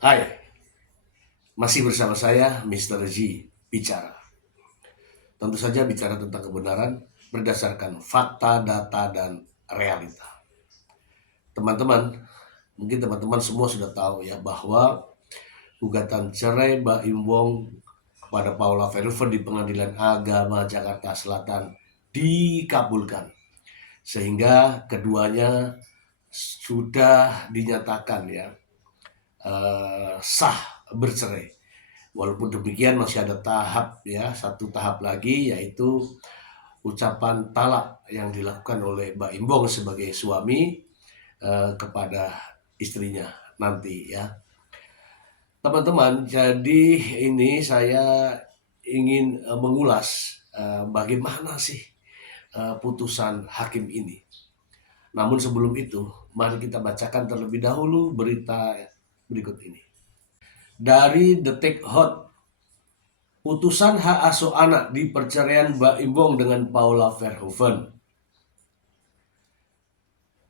Hai, masih bersama saya Mr. G bicara. Tentu saja bicara tentang kebenaran berdasarkan fakta, data, dan realita. Teman-teman, mungkin teman-teman semua sudah tahu ya bahwa gugatan cerai Mbak Imbong kepada Paula Verhoeven di Pengadilan Agama Jakarta Selatan dikabulkan. Sehingga keduanya sudah dinyatakan ya sah bercerai. Walaupun demikian masih ada satu tahap lagi, yaitu ucapan talak yang dilakukan oleh Mbak Imbong sebagai suami kepada istrinya nanti ya. Teman-teman, jadi ini saya ingin mengulas bagaimana sih putusan hakim ini. Namun sebelum itu, mari kita bacakan terlebih dahulu berita berikut ini. Dari Detik Hot, putusan hak asuh anak di perceraian Mbak Imbong dengan Paula Verhoeven.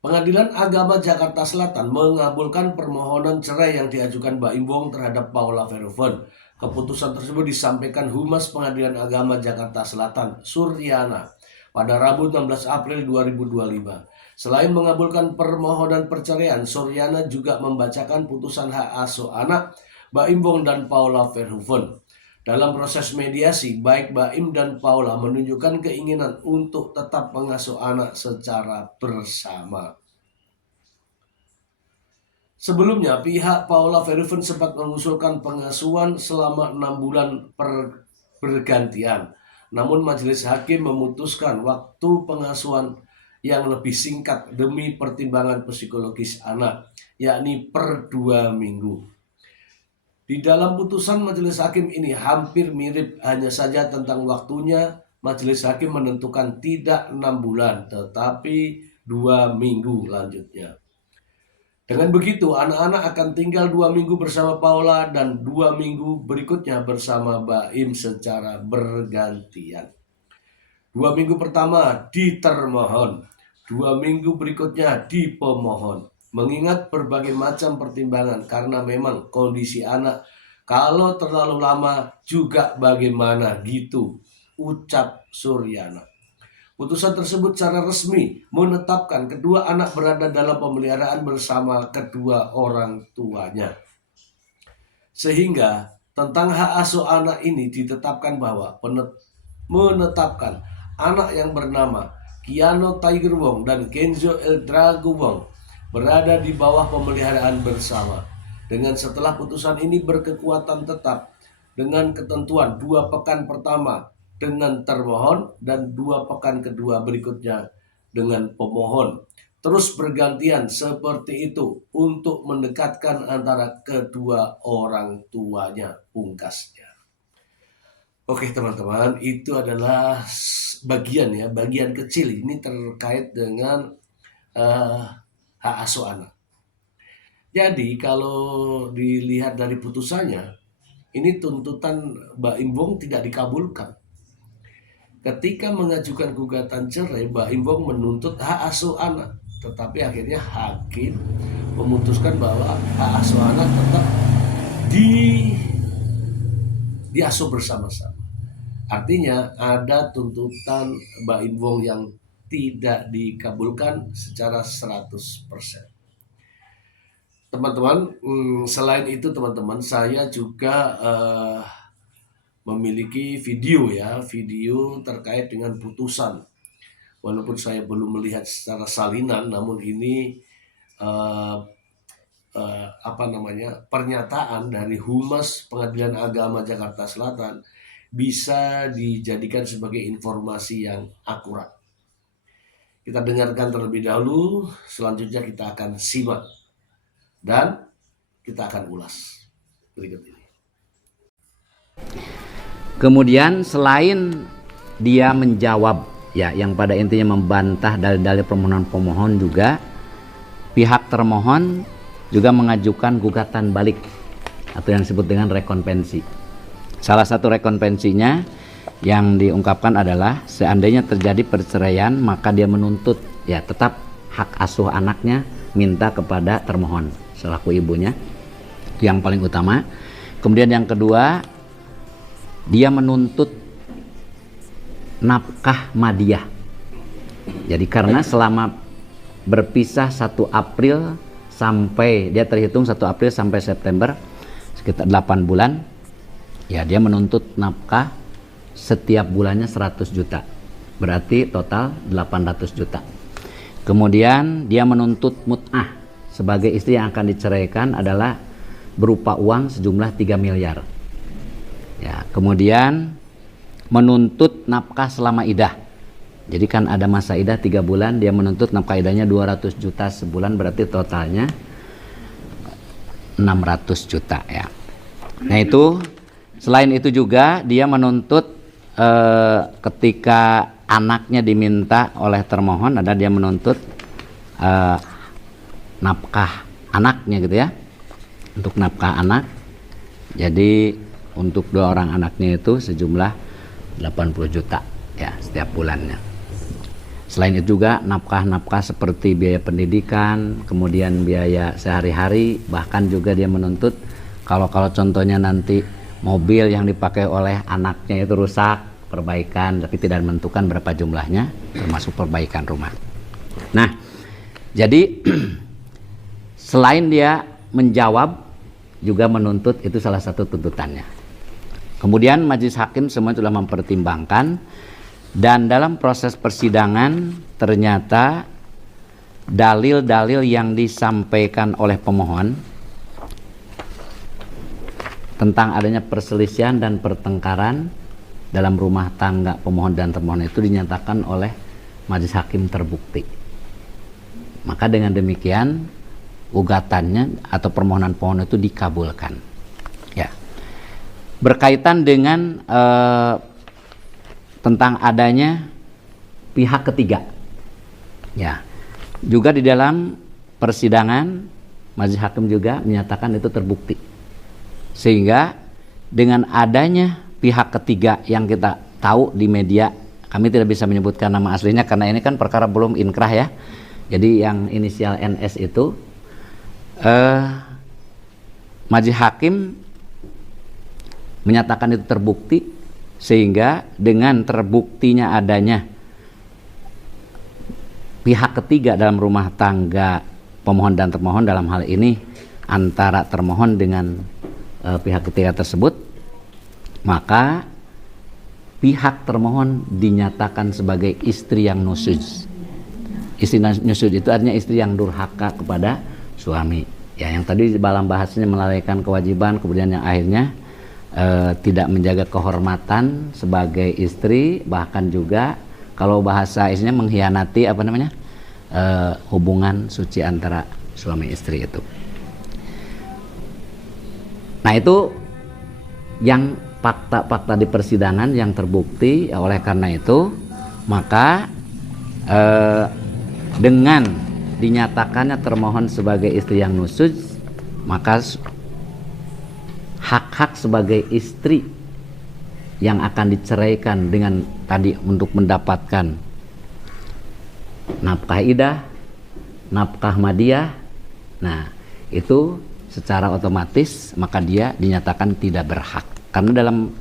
Pengadilan Agama Jakarta Selatan mengabulkan permohonan cerai yang diajukan Mbak Imbong terhadap Paula Verhoeven. Keputusan tersebut disampaikan Humas Pengadilan Agama Jakarta Selatan, Suryana, pada Rabu 16 April 2025. Selain mengabulkan permohonan perceraian, Suryana juga membacakan putusan hak asuh anak Mbak Imbong dan Paula Verhoeven. Dalam proses mediasi, baik Mbak Im dan Paula menunjukkan keinginan untuk tetap mengasuh anak secara bersama. Sebelumnya, pihak Paula Verhoeven sempat mengusulkan pengasuhan selama 6 bulan bergantian. Namun majelis hakim memutuskan waktu pengasuhan yang lebih singkat demi pertimbangan psikologis anak, yakni per 2 minggu. Di dalam putusan majelis hakim ini hampir mirip, hanya saja tentang waktunya majelis hakim menentukan tidak 6 bulan tetapi 2 minggu lanjutnya. Dengan begitu anak-anak akan tinggal 2 minggu bersama Paula dan 2 minggu berikutnya bersama Baim secara bergantian. 2 minggu pertama di termohon, 2 minggu berikutnya di pemohon. Mengingat berbagai macam pertimbangan karena memang kondisi anak kalau terlalu lama juga bagaimana gitu, ucap Suryana. Putusan tersebut secara resmi menetapkan kedua anak berada dalam pemeliharaan bersama kedua orang tuanya. Sehingga tentang hak asuh anak ini ditetapkan bahwa menetapkan anak yang bernama Kiano Tiger Wong dan Kenzo El Drago Wong berada di bawah pemeliharaan bersama. Dengan setelah putusan ini berkekuatan tetap dengan ketentuan 2 pekan pertama dengan termohon dan 2 pekan kedua berikutnya dengan pemohon. Terus bergantian seperti itu untuk mendekatkan antara kedua orang tuanya, pungkasnya. Oke teman-teman, itu adalah bagian kecil ini terkait dengan hak asuh anak. Jadi kalau dilihat dari putusannya, ini tuntutan Mbak Imbong tidak dikabulkan. Ketika mengajukan gugatan cerai, Mbak Imbong menuntut hak asuh anak, tetapi akhirnya hakim memutuskan bahwa hak asuh anak tetap diasuh bersama-sama. Artinya ada tuntutan Mbak Imbong yang tidak dikabulkan secara 100%. Teman-teman, selain itu teman-teman, saya juga memiliki video terkait dengan putusan. Walaupun saya belum melihat secara salinan, namun ini pernyataan dari Humas Pengadilan Agama Jakarta Selatan bisa dijadikan sebagai informasi yang akurat. Kita dengarkan terlebih dahulu, selanjutnya kita akan simak dan kita akan ulas berikut ini. Kemudian selain dia menjawab ya yang pada intinya membantah dalil-dalil permohonan pemohon, juga pihak termohon juga mengajukan gugatan balik atau yang disebut dengan rekonvensi. Salah satu rekonvensinya yang diungkapkan adalah seandainya terjadi perceraian maka dia menuntut ya tetap hak asuh anaknya minta kepada termohon selaku ibunya yang paling utama. Kemudian yang kedua, dia menuntut nafkah madiah. Jadi karena selama berpisah 1 April sampai dia terhitung 1 April sampai September sekitar 8 bulan, ya dia menuntut nafkah setiap bulannya 100 juta. Berarti total 800 juta. Kemudian dia menuntut mut'ah sebagai istri yang akan diceraikan adalah berupa uang sejumlah 3 miliar. Ya, kemudian menuntut nafkah selama idah. Jadi kan ada masa idah 3 bulan, dia menuntut nafkah idahnya 200 juta sebulan, berarti totalnya 600 juta ya. Nah itu, selain itu juga dia menuntut ketika anaknya diminta oleh termohon, ada dia menuntut nafkah anaknya gitu ya, untuk nafkah anak. Jadi untuk 2 orang anaknya itu sejumlah 80 juta ya setiap bulannya. Selain itu juga nafkah-nafkah seperti biaya pendidikan, kemudian biaya sehari-hari, bahkan juga dia menuntut kalau contohnya nanti mobil yang dipakai oleh anaknya itu rusak, perbaikan, tapi tidak menentukan berapa jumlahnya, termasuk perbaikan rumah. Nah, jadi selain dia menjawab, juga menuntut, itu salah satu tuntutannya. Kemudian majelis hakim semua telah mempertimbangkan, dan dalam proses persidangan ternyata dalil-dalil yang disampaikan oleh pemohon tentang adanya perselisihan dan pertengkaran dalam rumah tangga pemohon dan termohon itu dinyatakan oleh majelis hakim terbukti. Maka dengan demikian gugatannya atau permohonan pemohon itu dikabulkan. Ya. Berkaitan dengan tentang adanya pihak ketiga. Ya. Juga di dalam persidangan majelis hakim juga menyatakan itu terbukti. Sehingga dengan adanya pihak ketiga yang kita tahu di media, kami tidak bisa menyebutkan nama aslinya karena ini kan perkara belum inkrah ya. Jadi yang inisial NS itu majelis hakim menyatakan itu terbukti, sehingga dengan terbuktinya adanya pihak ketiga dalam rumah tangga pemohon dan termohon, dalam hal ini antara termohon dengan pihak ketiga tersebut, maka pihak termohon dinyatakan sebagai istri yang nusuz. Istri nusuz itu artinya istri yang durhaka kepada suami. Ya, yang tadi dalam bahasanya melalaikan kewajiban, kemudian yang akhirnya tidak menjaga kehormatan sebagai istri, bahkan juga kalau bahasa isinya mengkhianati hubungan suci antara suami istri itu. Nah itu yang fakta-fakta di persidangan yang terbukti. Oleh karena itu maka dengan dinyatakannya termohon sebagai istri yang nusuz, maka hak-hak sebagai istri yang akan diceraikan dengan tadi untuk mendapatkan nafkah idah, nafkah madiah, nah itu secara otomatis maka dia dinyatakan tidak berhak. Karena dalam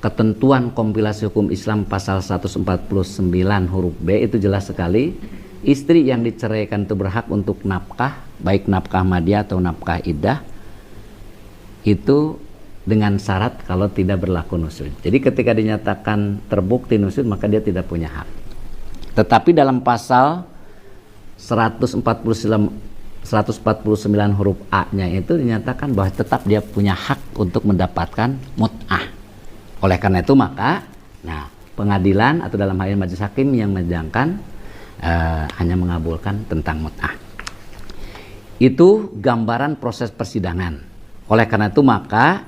ketentuan kompilasi hukum Islam pasal 149 huruf B itu jelas sekali, istri yang diceraikan itu berhak untuk nafkah, baik nafkah madiah atau nafkah idah, itu dengan syarat kalau tidak berlaku nusuz. Jadi ketika dinyatakan terbukti nusuz maka dia tidak punya hak. Tetapi dalam pasal 149 huruf A-nya itu dinyatakan bahwa tetap dia punya hak untuk mendapatkan mut'ah. Oleh karena itu maka pengadilan atau dalam hal ini majelis hakim yang menyidangkan hanya mengabulkan tentang mut'ah. Itu gambaran proses persidangan. Oleh karena itu maka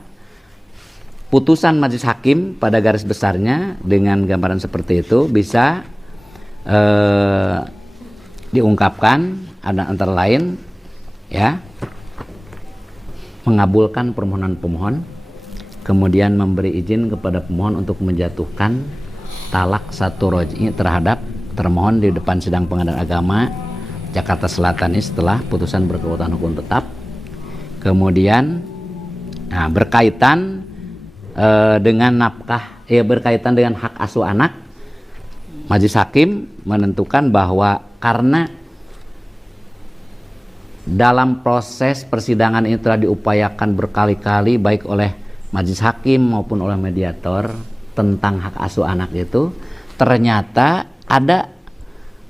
putusan majelis hakim pada garis besarnya dengan gambaran seperti itu bisa diungkapkan ada antara lain ya, mengabulkan permohonan pemohon, kemudian memberi izin kepada pemohon untuk menjatuhkan talak satu roj'i terhadap termohon di depan sidang pengadilan agama Jakarta Selatan ini setelah putusan berkekuatan hukum tetap. Kemudian Nah, berkaitan dengan nafkah, berkaitan dengan hak asuh anak, Majelis Hakim menentukan bahwa karena dalam proses persidangan ini telah diupayakan berkali-kali baik oleh Majelis Hakim maupun oleh mediator tentang hak asuh anak itu, ternyata ada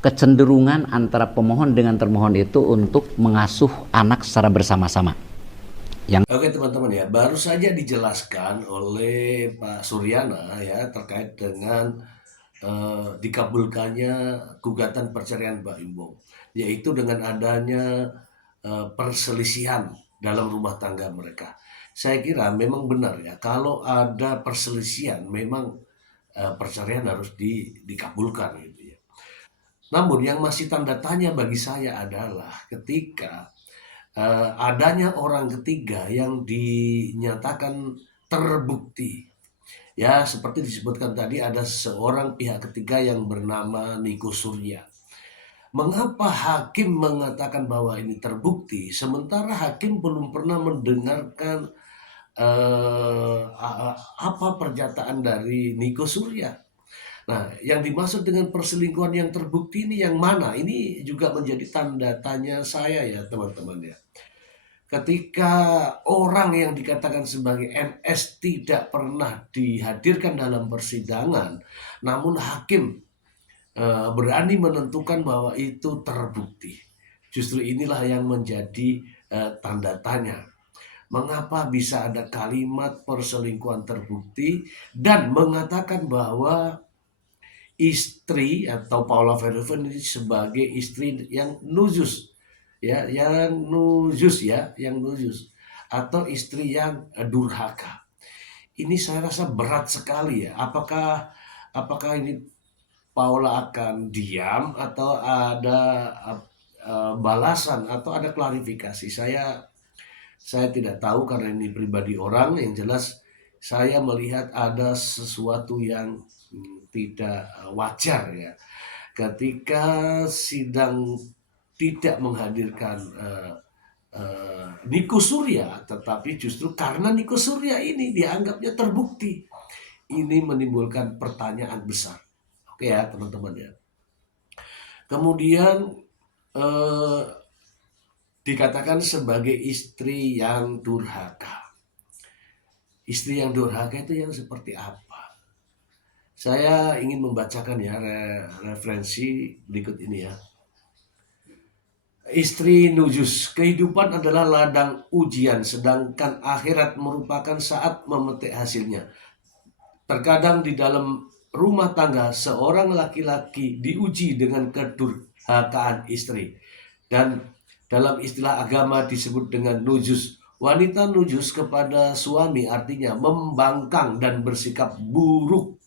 kecenderungan antara pemohon dengan termohon itu untuk mengasuh anak secara bersama-sama. Oke teman-teman ya, baru saja dijelaskan oleh Pak Suryana ya terkait dengan dikabulkannya gugatan perceraian Mbak Imbo, yaitu dengan adanya perselisihan dalam rumah tangga mereka. Saya kira memang benar ya, kalau ada perselisihan memang perceraian harus dikabulkan gitu ya. Namun yang masih tanda tanya bagi saya adalah ketika adanya orang ketiga yang dinyatakan terbukti. Ya, seperti disebutkan tadi ada seorang pihak ketiga yang bernama Niko Surya. Mengapa hakim mengatakan bahwa ini terbukti, sementara hakim belum pernah mendengarkan apa pernyataan dari Niko Surya? Nah, yang dimaksud dengan perselingkuhan yang terbukti ini yang mana? Ini juga menjadi tanda tanya saya ya teman-teman ya. Ketika orang yang dikatakan sebagai NS tidak pernah dihadirkan dalam persidangan, namun hakim berani menentukan bahwa itu terbukti. Justru inilah yang menjadi tanda tanya. Mengapa bisa ada kalimat perselingkuhan terbukti dan mengatakan bahwa istri atau Paula Verhoeven ini sebagai istri yang nujus, ya, yang nujus atau istri yang durhaka. Ini saya rasa berat sekali ya. Apakah ini Paula akan diam atau ada balasan atau ada klarifikasi? Saya tidak tahu karena ini pribadi orang. Yang jelas saya melihat ada sesuatu yang tidak wajar ya ketika sidang tidak menghadirkan Niko Surya, tetapi justru karena Niko Surya ini dianggapnya terbukti. Ini menimbulkan pertanyaan besar. Oke ya teman-teman ya. Kemudian dikatakan sebagai istri yang durhaka. Istri yang durhaka itu yang seperti apa? Saya ingin membacakan ya referensi berikut ini ya. Istri nujus, kehidupan adalah ladang ujian, sedangkan akhirat merupakan saat memetik hasilnya. Terkadang di dalam rumah tangga, seorang laki-laki diuji dengan kedurhakaan istri. Dan dalam istilah agama disebut dengan nujus. Wanita nujus kepada suami artinya membangkang dan bersikap buruk.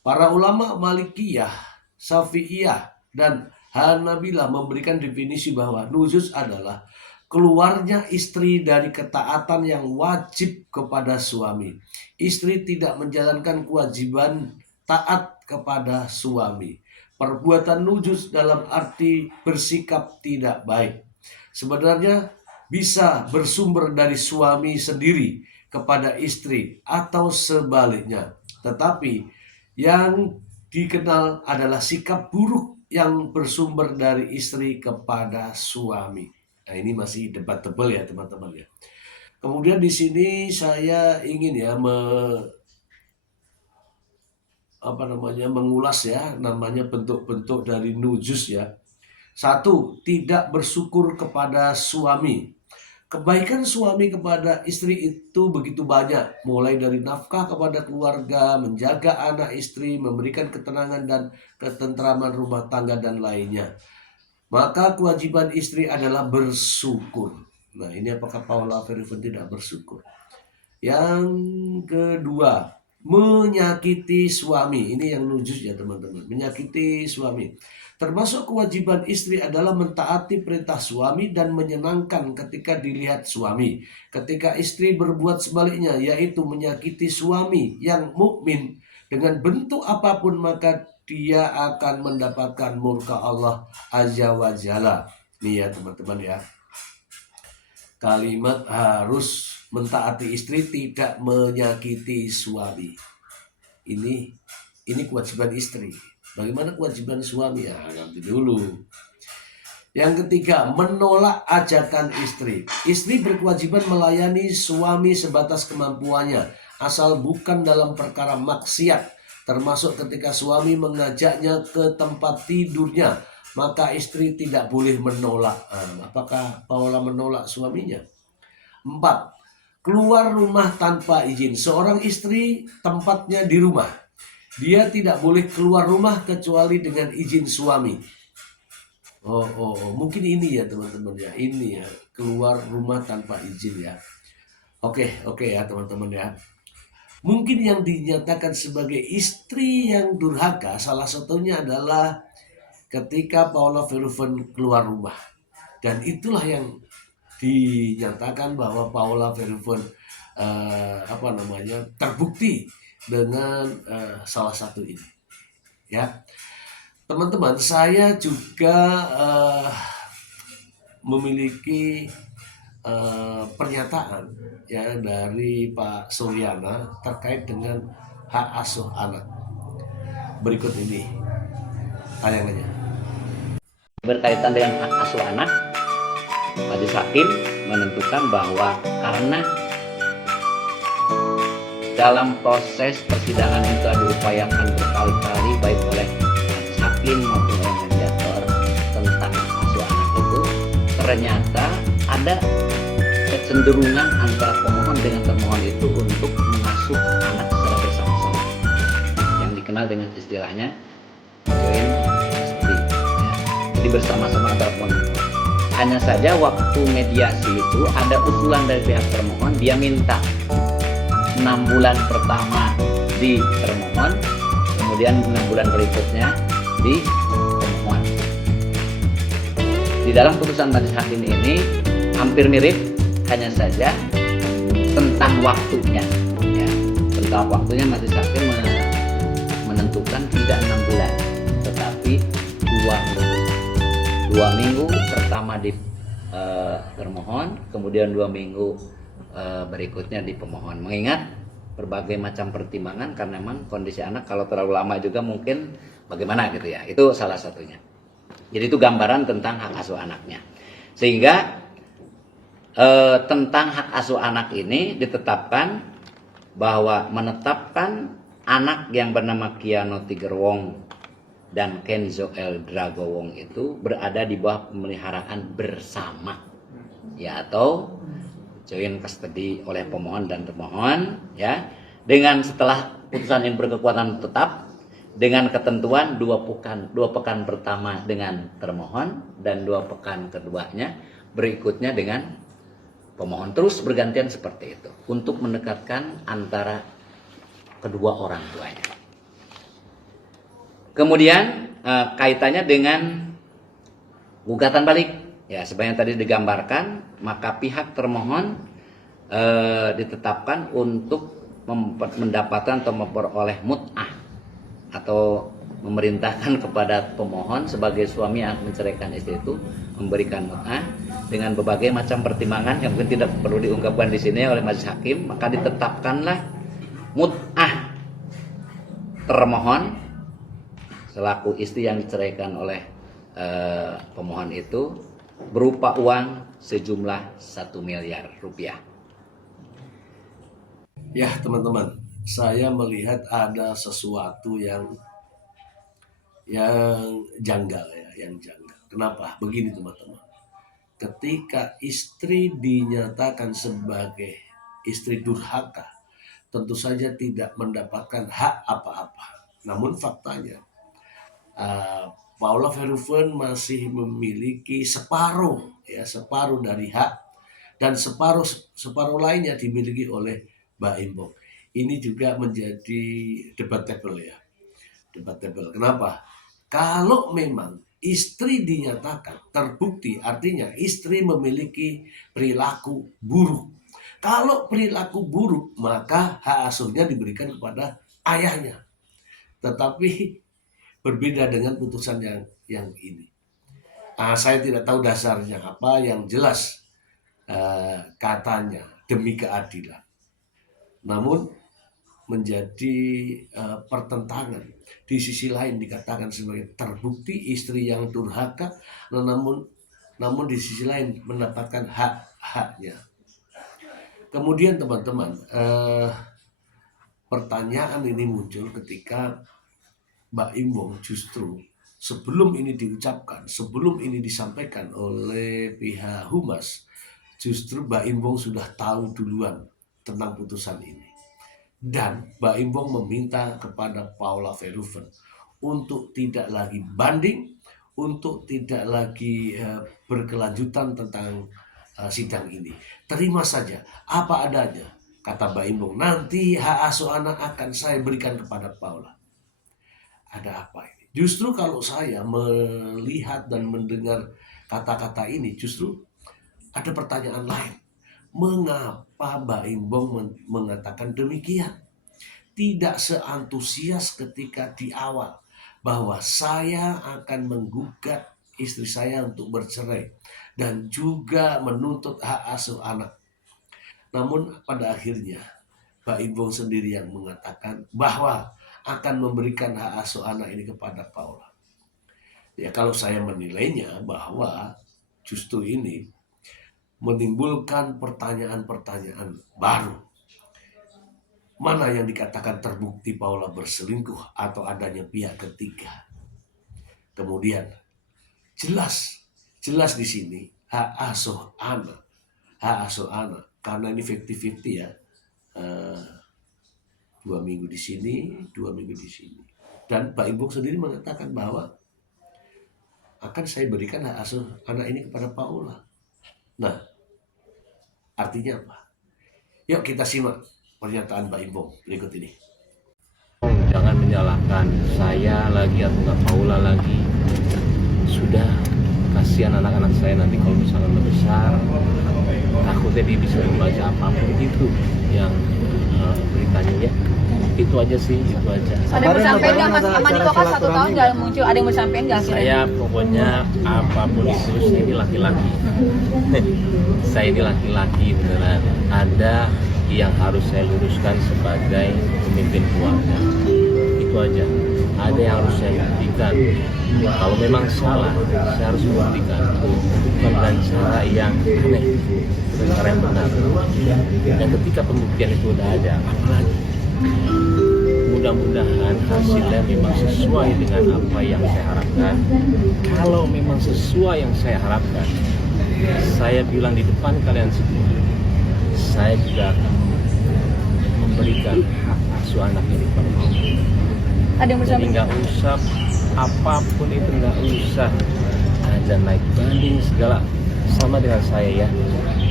Para ulama Malikiyah, Syafi'iyah, dan Hanabilah memberikan definisi bahwa nujus adalah keluarnya istri dari ketaatan yang wajib kepada suami. Istri tidak menjalankan kewajiban taat kepada suami. Perbuatan nujus dalam arti bersikap tidak baik. Sebenarnya bisa bersumber dari suami sendiri kepada istri atau sebaliknya. Tetapi yang dikenal adalah sikap buruk yang bersumber dari istri kepada suami. Nah, ini masih debatable ya teman-teman ya. Kemudian di sini saya ingin ya mengulas ya namanya bentuk-bentuk dari nujus ya. 1. Tidak bersyukur kepada suami. Kebaikan suami kepada istri itu begitu banyak, mulai dari nafkah kepada keluarga, menjaga anak istri, memberikan ketenangan dan ketentraman rumah tangga dan lainnya. Maka kewajiban istri adalah bersyukur. Nah, ini apakah Paula Verhoeven tidak bersyukur? Yang kedua, menyakiti suami. Ini yang nujus ya teman-teman, menyakiti suami. Termasuk kewajiban istri adalah mentaati perintah suami dan menyenangkan ketika dilihat suami. Ketika istri berbuat sebaliknya, yaitu menyakiti suami yang mukmin dengan bentuk apapun, maka dia akan mendapatkan murka Allah Azza wa Jalla. Nih ya teman-teman ya. kalimat harus mentaati istri, tidak menyakiti suami. Ini kewajiban istri. Bagaimana kewajiban suami? Ya, nanti dulu. Yang ketiga, menolak ajakan istri. Istri berkewajiban melayani suami sebatas kemampuannya, asal bukan dalam perkara maksiat, termasuk ketika suami mengajaknya ke tempat tidurnya, maka istri tidak boleh menolak. Apakah Paula menolak suaminya? 4. Keluar rumah tanpa izin. Seorang istri tempatnya di rumah. Dia tidak boleh keluar rumah kecuali dengan izin suami. Mungkin ini ya teman-teman ya, ini ya, keluar rumah tanpa izin ya. Oke ya teman-teman ya. Mungkin yang dinyatakan sebagai istri yang durhaka salah satunya adalah ketika Paula Verhoeven keluar rumah. Dan itulah yang dinyatakan bahwa Paula Verhoeven terbukti dengan salah satu ini. Ya. Teman-teman, saya juga memiliki pernyataan ya dari Pak Suryana terkait dengan hak asuh anak. Berikut ini tayangannya. Berkaitan dengan hak asuh anak, majelis hakim menentukan bahwa karena dalam proses persidangan itu ada upayakan berkali-kali baik oleh majelis hakim maupun oleh mediator tentang hak asuh anak itu, ternyata ada kecenderungan antara pemohon dengan termohon itu untuk mengasuh anak secara bersama-sama, yang dikenal dengan istilahnya joint custody, ya. Jadi bersama-sama antara pemohon. Hanya saja waktu mediasi itu ada usulan dari pihak termohon, dia minta 6 bulan pertama di termohon, kemudian 6 bulan berikutnya di pemohon. Di dalam putusan majelis hakim ini hampir mirip, hanya saja tentang waktunya, ya. Tentang waktunya majelis hakim menentukan tidak 6 bulan, tetapi 2 minggu. 2 minggu pertama di termohon, kemudian 2 minggu berikutnya di pemohon. Mengingat berbagai macam pertimbangan, karena memang kondisi anak kalau terlalu lama juga mungkin bagaimana gitu ya. Itu salah satunya. Jadi itu gambaran tentang hak asuh anaknya. Sehingga tentang hak asuh anak ini ditetapkan bahwa menetapkan anak yang bernama Kiano Tigerwong dan Kenzo L. Dragowong itu berada di bawah pemeliharaan bersama, ya, atau joint custody oleh pemohon dan termohon, ya, dengan setelah putusan ini berkekuatan tetap dengan ketentuan 2 pekan pertama dengan termohon dan 2 pekan keduanya berikutnya dengan pemohon, terus bergantian seperti itu untuk mendekatkan antara kedua orang tuanya. Kemudian kaitannya dengan gugatan balik, ya, seperti yang tadi digambarkan, maka pihak termohon ditetapkan untuk mendapatkan atau memperoleh mut'ah atau memerintahkan kepada pemohon sebagai suami yang menceraikan istri itu memberikan mut'ah dengan berbagai macam pertimbangan yang mungkin tidak perlu diungkapkan di sini oleh majelis hakim. Maka ditetapkanlah mut'ah termohon selaku istri yang diceraikan oleh pemohon itu berupa uang sejumlah 1 miliar rupiah. Ya teman-teman, saya melihat ada sesuatu yang janggal ya, yang janggal. Kenapa? Begini teman-teman. Ketika istri dinyatakan sebagai istri durhaka, tentu saja tidak mendapatkan hak apa-apa. Namun faktanya Paula Verhoeven masih memiliki separuh dari hak, dan separuh lainnya dimiliki oleh Mbak Imbong. Ini juga menjadi debatable ya. Debatable. Kenapa? Kalau memang istri dinyatakan terbukti, artinya istri memiliki perilaku buruk. Kalau perilaku buruk, maka hak asuhnya diberikan kepada ayahnya. Tetapi berbeda dengan putusan yang ini. Saya tidak tahu dasarnya apa, yang jelas katanya demi keadilan. Namun menjadi pertentangan. Di sisi lain dikatakan sebagai terbukti istri yang durhaka, namun di sisi lain mendapatkan hak-haknya. Kemudian teman-teman, pertanyaan ini muncul ketika Mbak Imbong justru sebelum ini diucapkan, sebelum ini disampaikan oleh pihak humas, justru Mbak Imbong sudah tahu duluan tentang putusan ini. Dan Mbak Imbong meminta kepada Paula Verhoeven untuk tidak lagi banding, untuk tidak lagi berkelanjutan tentang sidang ini. Terima saja apa adanya, kata Mbak Imbong. Nanti hak asuh anak akan saya berikan kepada Paula. Ada apa ini? Justru kalau saya melihat dan mendengar kata-kata ini, justru ada pertanyaan lain. Mengapa Mbak Imbong mengatakan demikian? Tidak seantusias ketika di awal bahwa saya akan menggugat istri saya untuk bercerai dan juga menuntut hak asuh anak. Namun pada akhirnya Mbak Imbong sendiri yang mengatakan bahwa akan memberikan hak asuh anak ini kepada Paula. Ya, kalau saya menilainya bahwa justru ini menimbulkan pertanyaan-pertanyaan baru. Mana yang dikatakan terbukti Paula berselingkuh atau adanya pihak ketiga? Kemudian jelas di sini hak asuh anak, karena ini 50-50 ya, 2 minggu di sini, 2 minggu di sini. Dan Pak Imbong sendiri mengatakan bahwa akan saya berikan hak asuh anak ini kepada Paula. Nah, artinya apa? Yuk kita simak pernyataan Mbak Imbong berikut ini. Jangan menyalahkan saya lagi atau nggak Paula lagi. Sudah, kasihan anak-anak saya nanti kalau misalnya udah besar, takutnya dia bisa membaca apapun itu yang beritanya ya. Itu aja sih, itu aja. Ada yang bersampaikan nggak Mas Aman itu kan 1 tahun nggak muncul, ada yang bersampaikan nggak sih? Saya pokoknya apapun itu, saya ini laki-laki. Saya ini laki-laki beneran. Ada yang harus saya luruskan sebagai pemimpin keluarga. Itu aja. Ada yang harus saya buktikan. Kalau memang salah, saya harus membuktikan. Bukan dengan cara yang aneh, dengan cara yang benar. Dan ketika pembuktian itu udah ada, apalagi mudah-mudahan hasilnya memang sesuai dengan apa yang saya harapkan. Kalau memang sesuai yang saya harapkan, saya bilang di depan kalian semua, saya juga akan memberikan hak asuh anak ini pada Paula. Ada yang Jadi bersampaikan. nggak usah apapun itu, nggak usah ada naik banding segala, sama dengan saya ya.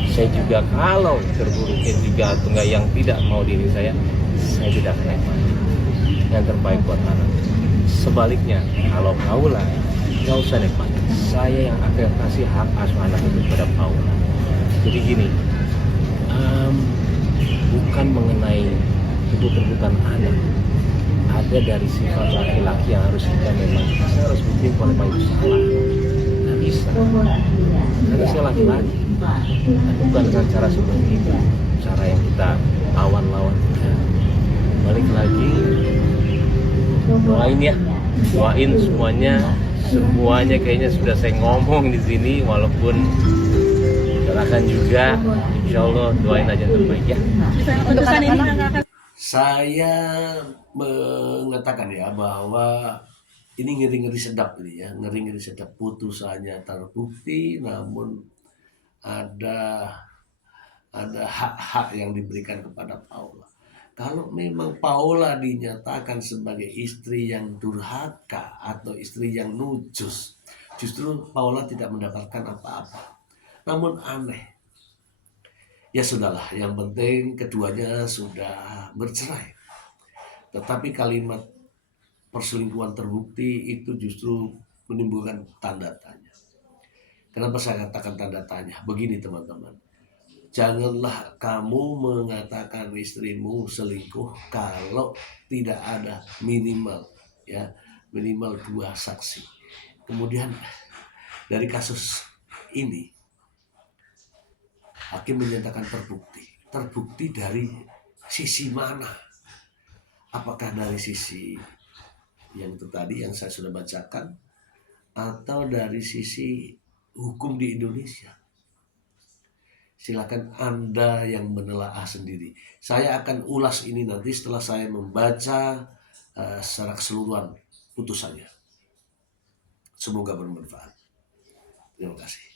Saya juga kalau terburuknya juga atau nggak yang tidak mau diri saya tidak akan naik banding. Yang terbaik buat anak. Sebaliknya, kalau Paula nggak usah naik banding, saya yang akan kasih hak asuh anak itu kepada Paula. Jadi gini, bukan mengenai rebut-rebutan anak. Ada dari sifat laki-laki yang harus kita memang saya harus buktiin kalau memang itu salah. Nggak bisa. Karena saya laki-laki. Bukan dengan cara seperti itu. Cara yang kita lawan-lawan. Balik lagi, doain ya. Doain semuanya kayaknya sudah saya ngomong di sini, walaupun doakan juga. Insya Allah doain aja yang terbaik ya. Putusan ini nggak akan. Saya mengatakan ya bahwa ini ngeri-ngeri sedap ini ya, ngeri-ngeri sedap. Putusannya terbukti, namun ada hak-hak yang diberikan kepada Paula. Kalau memang Paula dinyatakan sebagai istri yang durhaka atau istri yang nujus, justru Paula tidak mendapatkan apa-apa. Namun aneh. Ya sudahlah, yang penting keduanya sudah bercerai. Tetapi kalimat perselingkuhan terbukti itu justru menimbulkan tanda tanya. Kenapa saya katakan tanda tanya? Begini teman-teman. Janganlah kamu mengatakan istrimu selingkuh kalau tidak ada minimal 2 saksi. Kemudian dari kasus ini Hakim menyatakan terbukti. Terbukti dari sisi mana? Apakah dari sisi yang itu tadi yang saya sudah bacakan, atau dari sisi hukum di Indonesia? Silakan Anda yang menelaah sendiri. Saya akan ulas ini nanti setelah saya membaca secara keseluruhan putusannya. Semoga bermanfaat. Terima kasih.